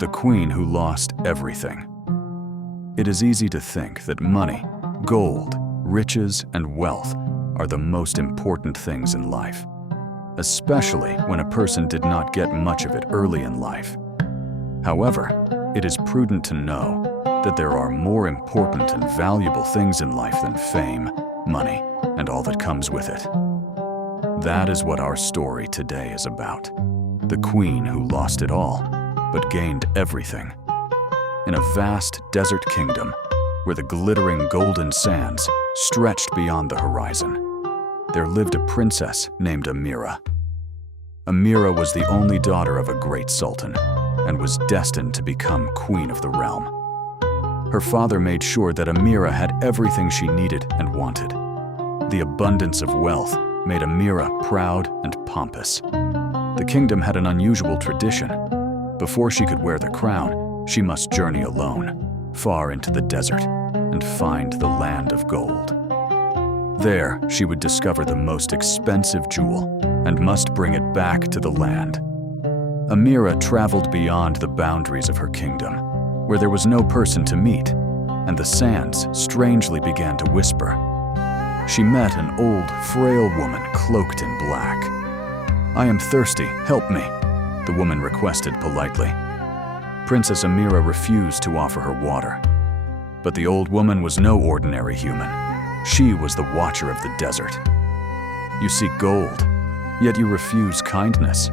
the queen who lost everything. It is easy to think that money, gold, riches, and wealth are the most important things in life, especially when a person did not get much of it early in life. However, it is prudent to know that there are more important and valuable things in life than fame, money, and all that comes with it. That is what our story today is about. The queen who lost it all, but gained everything. In a vast desert kingdom, where the glittering golden sands stretched beyond the horizon, there lived a princess named Amira. Amira was the only daughter of a great sultan, and was destined to become queen of the realm. Her father made sure that Amira had everything she needed and wanted. The abundance of wealth made Amira proud and pompous. The kingdom had an unusual tradition. Before she could wear the crown, she must journey alone, far into the desert, and find the land of gold. There, she would discover the most expensive jewel and must bring it back to the land. Amira traveled beyond the boundaries of her kingdom, where there was no person to meet, and the sands strangely began to whisper. She met an old, frail woman cloaked in black. "I am thirsty, help me," the woman requested politely. Princess Amira refused to offer her water. But the old woman was no ordinary human. She was the watcher of the desert. You seek gold, yet you refuse kindness.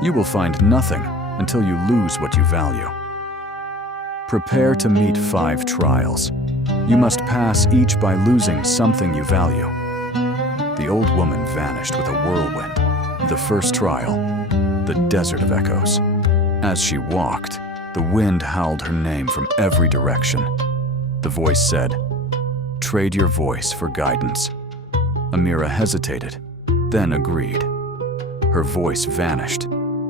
You will find nothing until you lose what you value. Prepare to meet 5 trials. You must pass each by losing something you value. The old woman vanished with a whirlwind. The first trial, the Desert of Echoes. As she walked, the wind howled her name from every direction. The voice said, "Trade your voice for guidance." Amira hesitated, then agreed. Her voice vanished,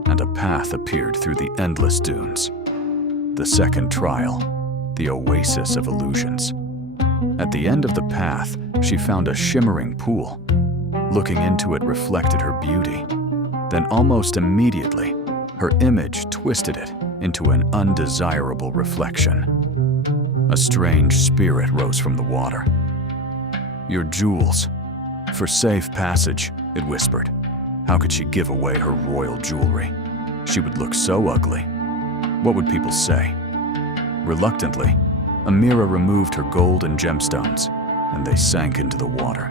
and a path appeared through the endless dunes. The second trial, the Oasis of Illusions. At the end of the path, she found a shimmering pool. Looking into it reflected her beauty. Then almost immediately, her image twisted it into an undesirable reflection. A strange spirit rose from the water. "Your jewels. For safe passage," it whispered. How could she give away her royal jewelry? She would look so ugly. What would people say? Reluctantly, Amira removed her gold and gemstones, and they sank into the water.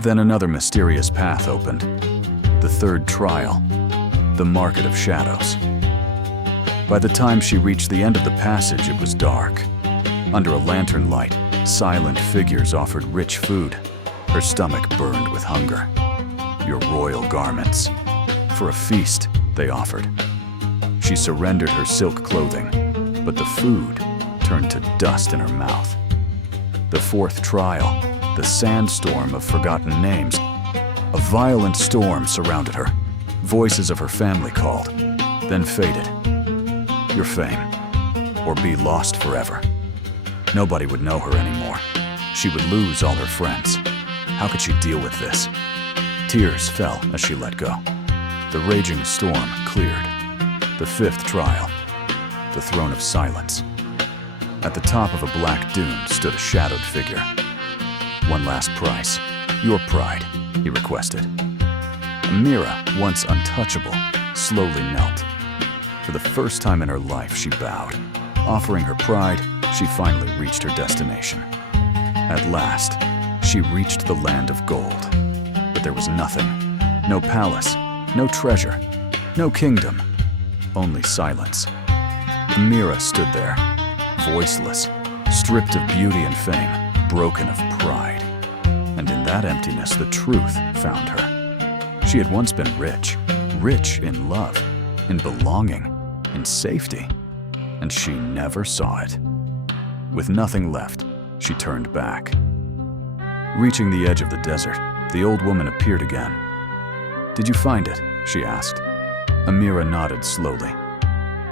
Then another mysterious path opened. The third trial, the Market of Shadows. By the time she reached the end of the passage, it was dark. Under a lantern light, silent figures offered rich food. Her stomach burned with hunger. "Your royal garments." For a feast, they offered. She surrendered her silk clothing, but the food turned to dust in her mouth. The fourth trial, the sandstorm of forgotten names. A violent storm surrounded her. Voices of her family called, then faded. Your fame, or be lost forever. Nobody would know her anymore. She would lose all her friends. How could she deal with this? Tears fell as she let go. The raging storm cleared. The fifth trial, the Throne of Silence. At the top of a black dune stood a shadowed figure. "One last price, your pride," he requested. Amira, once untouchable, slowly knelt. For the first time in her life, she bowed. Offering her pride, she finally reached her destination. At last, she reached the land of gold. But there was nothing. No palace, no treasure, no kingdom. Only silence. Amira stood there, voiceless, stripped of beauty and fame, broken of pride. And in that emptiness, the truth found her. She had once been rich, rich in love, in belonging, in safety, and she never saw it. With nothing left, she turned back. Reaching the edge of the desert, the old woman appeared again. "Did you find it?" she asked. Amira nodded slowly.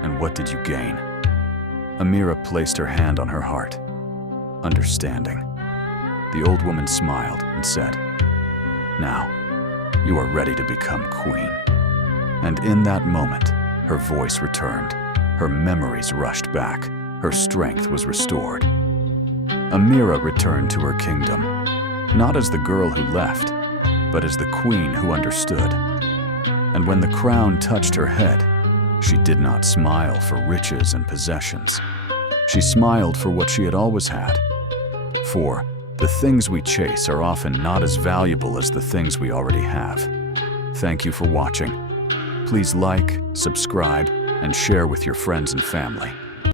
"And what did you gain?" Amira placed her hand on her heart. "Understanding." The old woman smiled and said, "Now, you are ready to become queen." And in that moment, Her voice returned. Her memories rushed back. Her strength was restored. Amira returned to her kingdom, not as the girl who left, but as the queen who understood. And when the crown touched her head, she did not smile for riches and possessions. She smiled for what she had always had. For the things we chase are often not as valuable as the things we already have. Thank you for watching. Please like, subscribe, and share with your friends and family.